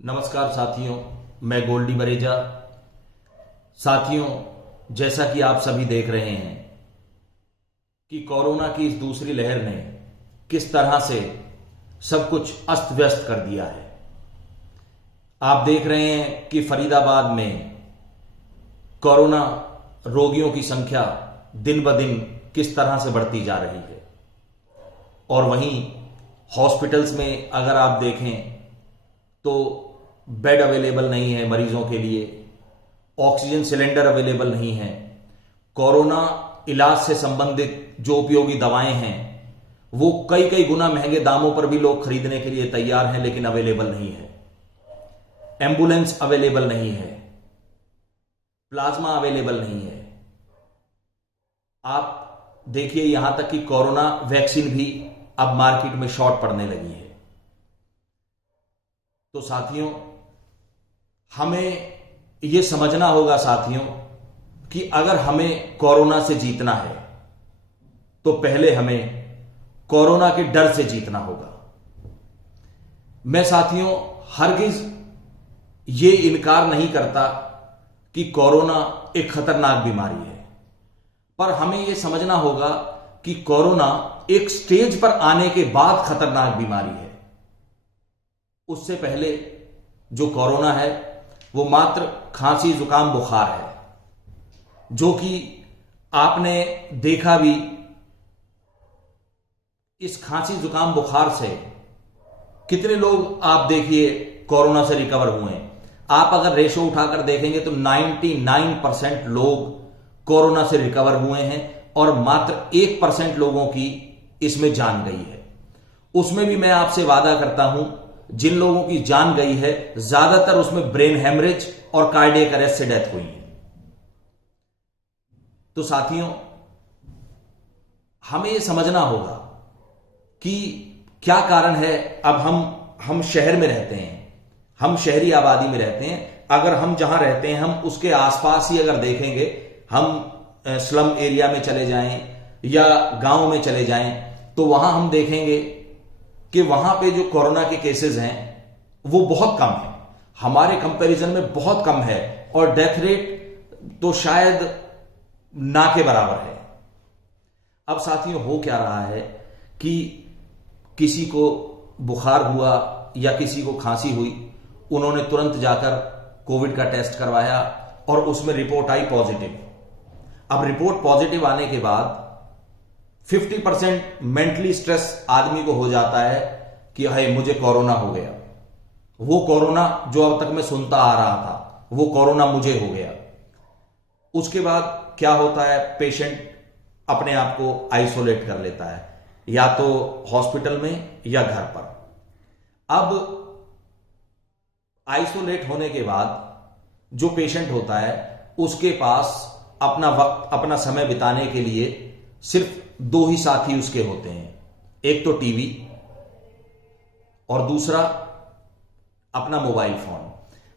नमस्कार साथियों, मैं गोल्डी बरेजा। साथियों, जैसा कि आप सभी देख रहे हैं कि कोरोना की इस दूसरी लहर ने किस तरह से सब कुछ अस्त व्यस्त कर दिया है। आप देख रहे हैं कि फरीदाबाद में कोरोना रोगियों की संख्या दिन ब दिन किस तरह से बढ़ती जा रही है और वहीं हॉस्पिटल्स में अगर आप देखें तो बेड अवेलेबल नहीं है मरीजों के लिए, ऑक्सीजन सिलेंडर अवेलेबल नहीं है, कोरोना इलाज से संबंधित जो उपयोगी दवाएं हैं वो कई कई गुना महंगे दामों पर भी लोग खरीदने के लिए तैयार हैं, लेकिन अवेलेबल नहीं है। एम्बुलेंस अवेलेबल नहीं है, प्लाज्मा अवेलेबल नहीं है। आप देखिए, यहां तक कि कोरोना वैक्सीन भी अब मार्केट में शॉर्ट पड़ने लगी है। तो साथियों, हमें यह समझना होगा साथियों कि अगर हमें कोरोना से जीतना है तो पहले हमें कोरोना के डर से जीतना होगा। मैं साथियों हरगिज ये इनकार नहीं करता कि कोरोना एक खतरनाक बीमारी है, पर हमें यह समझना होगा कि कोरोना एक स्टेज पर आने के बाद खतरनाक बीमारी है। उससे पहले जो कोरोना है वो मात्र खांसी जुकाम बुखार है, जो कि आपने देखा भी। इस खांसी जुकाम बुखार से कितने लोग आप देखिए कोरोना से रिकवर हुए हैं। आप अगर रेशो उठाकर देखेंगे तो 99% लोग कोरोना से रिकवर हुए हैं और मात्र 1% लोगों की इसमें जान गई है। उसमें भी मैं आपसे वादा करता हूं, जिन लोगों की जान गई है ज्यादातर उसमें ब्रेन हेमरेज और कार्डियक अरेस्ट से डेथ हुई है। तो साथियों, हमें यह समझना होगा कि क्या कारण है। अब हम शहर में रहते हैं, हम शहरी आबादी में रहते हैं। अगर हम जहां रहते हैं हम उसके आसपास ही अगर देखेंगे, हम स्लम एरिया में चले जाएं या गांव में चले जाएं, तो वहां हम देखेंगे कि वहां पे जो कोरोना के केसेस हैं वो बहुत कम है, हमारे कंपैरिजन में बहुत कम है, और डेथ रेट तो शायद ना के बराबर है। अब साथियों, हो क्या रहा है कि किसी को बुखार हुआ या किसी को खांसी हुई, उन्होंने तुरंत जाकर कोविड का टेस्ट करवाया और उसमें रिपोर्ट आई पॉजिटिव। अब रिपोर्ट पॉजिटिव आने के बाद 50% मेंटली स्ट्रेस आदमी को हो जाता है कि हाय मुझे कोरोना हो गया। वो कोरोना जो अब तक मैं सुनता आ रहा था वो कोरोना मुझे हो गया। उसके बाद क्या होता है, पेशेंट अपने आप को आइसोलेट कर लेता है, या तो हॉस्पिटल में या घर पर। अब आइसोलेट होने के बाद जो पेशेंट होता है उसके पास अपना वक्त, अपना समय बिताने के लिए सिर्फ दो ही साथी उसके होते हैं, एक तो टीवी और दूसरा अपना मोबाइल फोन।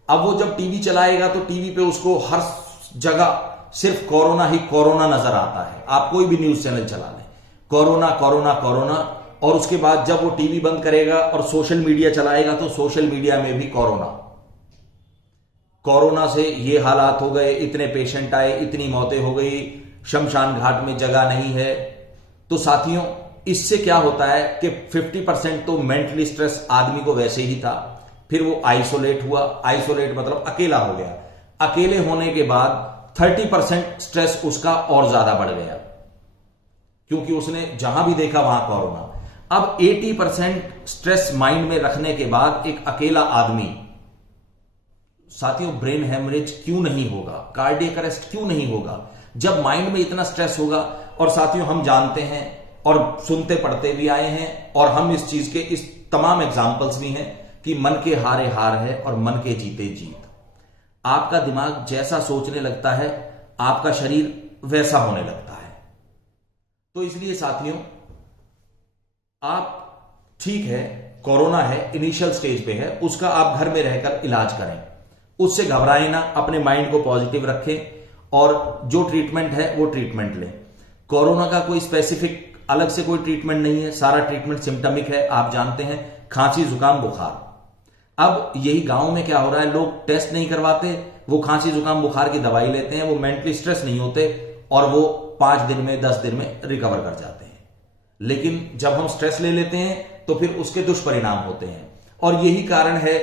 अब वो जब टीवी चलाएगा तो टीवी पे उसको हर जगह सिर्फ कोरोना ही कोरोना नजर आता है। आप कोई भी न्यूज चैनल चला लें, कोरोना कोरोना कोरोना। और उसके बाद जब वो टीवी बंद करेगा और सोशल मीडिया चलाएगा तो सोशल मीडिया में भी कोरोना। कोरोना से ये हालात हो गए, इतने पेशेंट आए, इतनी मौतें हो गई, शमशान घाट में जगह नहीं है। तो साथियों, इससे क्या होता है कि 50% तो मेंटली स्ट्रेस आदमी को वैसे ही था, फिर वो आइसोलेट हुआ। आइसोलेट मतलब अकेला हो गया। अकेले होने के बाद 30% स्ट्रेस उसका और ज्यादा बढ़ गया, क्योंकि उसने जहां भी देखा वहां कोरोना। अब 80% स्ट्रेस माइंड में रखने के बाद एक अकेला आदमी, साथियों, ब्रेन हेमरेज क्यों नहीं होगा, कार्डियक अरेस्ट क्यों नहीं होगा, जब माइंड में इतना स्ट्रेस होगा। और साथियों, हम जानते हैं और सुनते पढ़ते भी आए हैं, और हम इस चीज के इस तमाम एग्जाम्पल्स भी हैं कि मन के हारे हार है और मन के जीते जीत। आपका दिमाग जैसा सोचने लगता है आपका शरीर वैसा होने लगता है। तो इसलिए साथियों, आप ठीक है, कोरोना है, इनिशियल स्टेज पे है, उसका आप घर में रहकर इलाज करें, उससे घबराएं ना, अपने माइंड को पॉजिटिव रखें और जो ट्रीटमेंट है वो ट्रीटमेंट लें। कोरोना का कोई स्पेसिफिक अलग से कोई ट्रीटमेंट नहीं है, सारा ट्रीटमेंट सिम्टमिक है। आप जानते हैं, खांसी जुकाम बुखार। अब यही गांव में क्या हो रहा है, लोग टेस्ट नहीं करवाते, वो खांसी जुकाम बुखार की दवाई लेते हैं, वो मेंटली स्ट्रेस नहीं होते और वो 5 दिन में 10 दिन में रिकवर कर जाते हैं। लेकिन जब हम स्ट्रेस ले लेते हैं तो फिर उसके दुष्परिणाम होते हैं। और यही कारण है,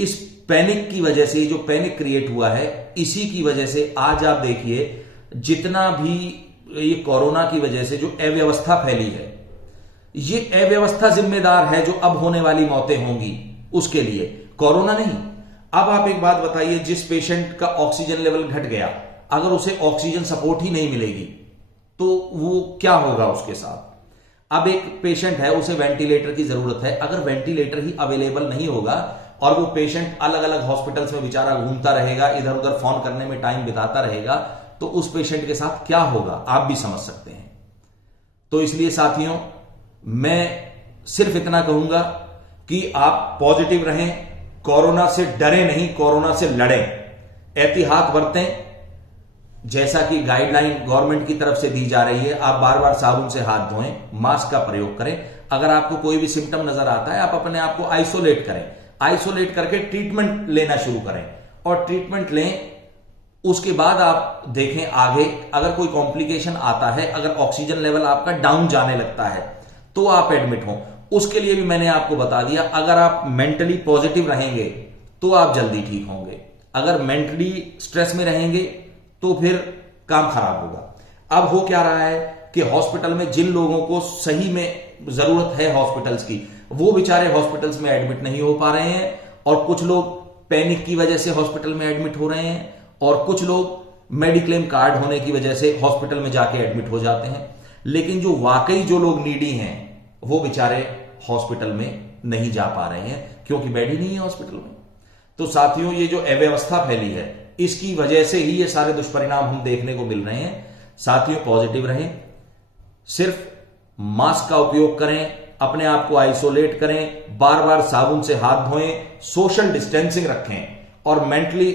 इस पैनिक की वजह से, जो पैनिक क्रिएट हुआ है, इसी की वजह से आज आप देखिए जितना भी ये कोरोना की वजह से जो अव्यवस्था फैली है, ये अव्यवस्था जिम्मेदार है जो अब होने वाली मौतें होंगी उसके लिए, कोरोना नहीं। अब आप एक बात बताइए, जिस पेशेंट का ऑक्सीजन लेवल घट गया, अगर उसे ऑक्सीजन सपोर्ट ही नहीं मिलेगी तो वो क्या होगा उसके साथ। अब एक पेशेंट है, उसे वेंटिलेटर की जरूरत है, अगर वेंटिलेटर ही अवेलेबल नहीं होगा और वो पेशेंट अलग अलग हॉस्पिटल्स में बेचारा घूमता रहेगा, इधर उधर फोन करने में टाइम बिताता रहेगा, तो उस पेशेंट के साथ क्या होगा आप भी समझ सकते हैं। तो इसलिए साथियों, मैं सिर्फ इतना कहूंगा कि आप पॉजिटिव रहें, कोरोना से डरे नहीं, कोरोना से लड़ें, एहतियात बरतें। जैसा कि गाइडलाइन गवर्नमेंट की तरफ से दी जा रही है, आप बार बार साबुन से हाथ धोएं, मास्क का प्रयोग करें। अगर आपको कोई भी सिम्टम नजर आता है, आप अपने आप को आइसोलेट करें, आइसोलेट करके ट्रीटमेंट लेना शुरू करें और ट्रीटमेंट लें। उसके बाद आप देखें आगे, अगर कोई कॉम्प्लिकेशन आता है, अगर ऑक्सीजन लेवल आपका डाउन जाने लगता है तो आप एडमिट हो। उसके लिए भी मैंने आपको बता दिया, अगर आप मेंटली पॉजिटिव रहेंगे तो आप जल्दी ठीक होंगे, अगर मेंटली स्ट्रेस में रहेंगे तो फिर काम खराब होगा। अब हो क्या रहा है कि हॉस्पिटल में जिन लोगों को सही में जरूरत है हॉस्पिटल्स की, वो बेचारे हॉस्पिटल्स में एडमिट नहीं हो पा रहे हैं, और कुछ लोग पैनिक की वजह से हॉस्पिटल में एडमिट हो रहे हैं, और कुछ लोग मेडिक्लेम कार्ड होने की वजह से हॉस्पिटल में जाके एडमिट हो जाते हैं। लेकिन जो वाकई जो लोग नीडी हैं, वो बेचारे हॉस्पिटल में नहीं जा पा रहे हैं क्योंकि बेड ही नहीं है हॉस्पिटल में। तो साथियों, ये जो अव्यवस्था फैली है, इसकी वजह से ही ये सारे दुष्परिणाम हम देखने को मिल रहे हैं। साथियों, पॉजिटिव रहें, सिर्फ मास्क का उपयोग करें, अपने आप को आइसोलेट करें, बार बार साबुन से हाथ धोएं, सोशल डिस्टेंसिंग रखें और मेंटली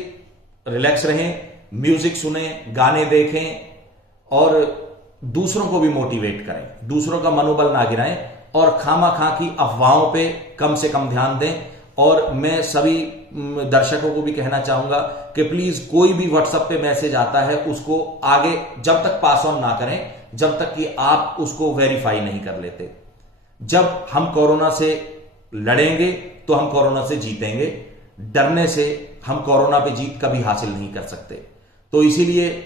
रिलैक्स रहें, म्यूजिक सुने, गाने देखें और दूसरों को भी मोटिवेट करें, दूसरों का मनोबल ना गिराएं और खामा-खा की अफवाहों पे कम से कम ध्यान दें। और मैं सभी दर्शकों को भी कहना चाहूंगा कि प्लीज कोई भी व्हाट्सएप पे मैसेज आता है उसको आगे जब तक पास ऑन ना करें जब तक कि आप उसको वेरीफाई नहीं कर लेते। जब हम कोरोना से लड़ेंगे तो हम कोरोना से जीतेंगे, डरने से हम कोरोना पे जीत कभी हासिल नहीं कर सकते। तो इसीलिए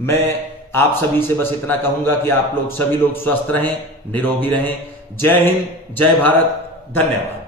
मैं आप सभी से बस इतना कहूंगा कि आप लोग सभी लोग स्वस्थ रहें, निरोगी रहें। जय हिंद, जय भारत, धन्यवाद।